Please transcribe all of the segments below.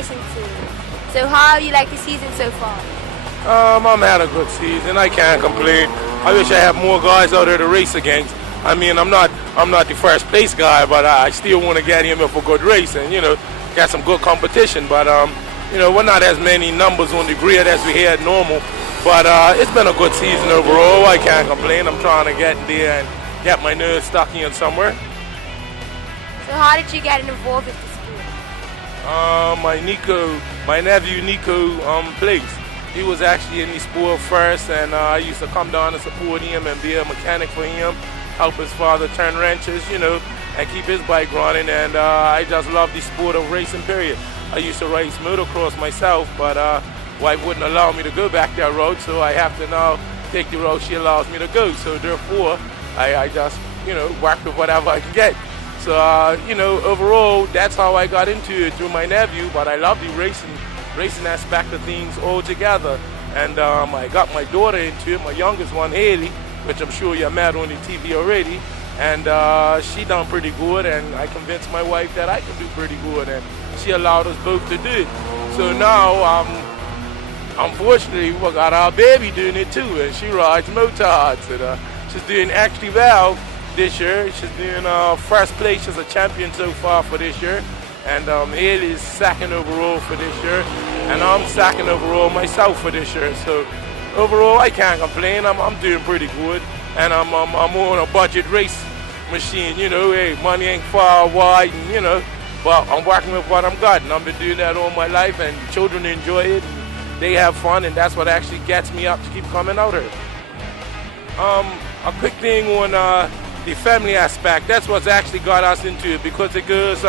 racing team. So how you like the season so far? I'm had a good season. I can't complain. I wish I had more guys out there to race against. I mean, I'm not the first place guy, but I still want to get him for good racing. Got some good competition. But we're not as many numbers on the grid as we had normal. But it's been a good season overall. I can't complain. I'm trying to get in there and get my nerves stuck in somewhere. So how did you get involved with the sport? My nephew Nico plays. He was actually in the sport first, and I used to come down and support him and be a mechanic for him, help his father turn wrenches, and keep his bike running. And I just love the sport of racing, period. I used to race motocross myself, but wife wouldn't allow me to go back that road, so I have to now take the road she allows me to go. So therefore, I just, work with whatever I can get. So, overall, that's how I got into it, through my nephew, but I love the racing aspect of things altogether. And I got my daughter into it, my youngest one, Haley, which I'm sure you met on the TV already. And she done pretty good, and I convinced my wife that I can do pretty good, and she allowed us both to do it. So now, unfortunately, we got our baby doing it too, and she rides motorcycles. And she's doing actually well this year. She's doing first place as a champion so far for this year. And Haley is second overall for this year, and I'm second overall myself for this year. So overall, I can't complain. I'm doing pretty good, and I'm on a budget race machine. Hey, money ain't far wide, and but I'm working with what I'm got, and I've been doing that all my life, and children enjoy it, and they have fun, and that's what actually gets me up to keep coming out here. A quick thing on the family aspect. That's what's actually got us into it, because it goes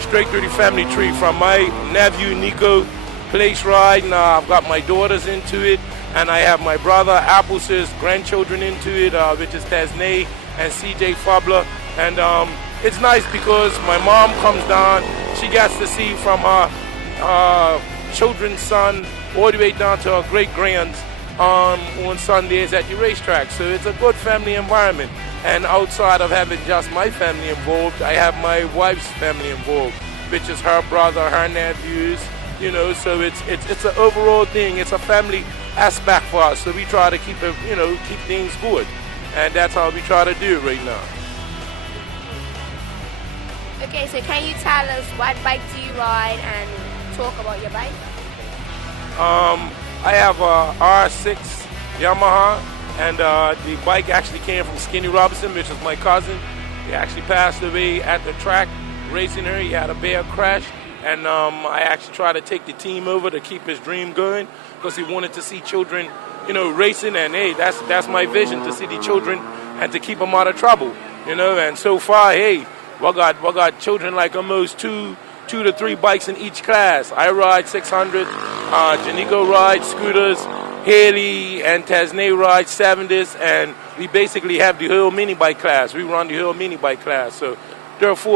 straight through the family tree. From my nephew Nico place riding, I've got my daughters into it, and I have my brother Apple's grandchildren into it, which is Tasnay and CJ Fabler. And it's nice because my mom comes down, she gets to see from her children's son all the way down to her great grands on Sundays at the racetrack. So it's a good family environment. And outside of having just my family involved, I have my wife's family involved, which is her brother, her nephews, so it's an overall thing. It's a family aspect for us. So we try to keep it, keep things good. And that's how we try to do it right now. Okay, so can you tell us what bike do you ride and talk about your bike? I have a R6 Yamaha, and the bike actually came from Skinny Robinson, which is my cousin. He actually passed away at the track racing her. He had a bad crash, and I actually tried to take the team over to keep his dream going, because he wanted to see children, racing, and hey, that's my vision, to see the children and to keep them out of trouble, and so far, hey, we got children like almost two to three bikes in each class. I ride 600, Janico rides scooters, Haley and Tasnay ride 70s, and we basically have the whole mini bike class. We run the whole mini bike class, so therefore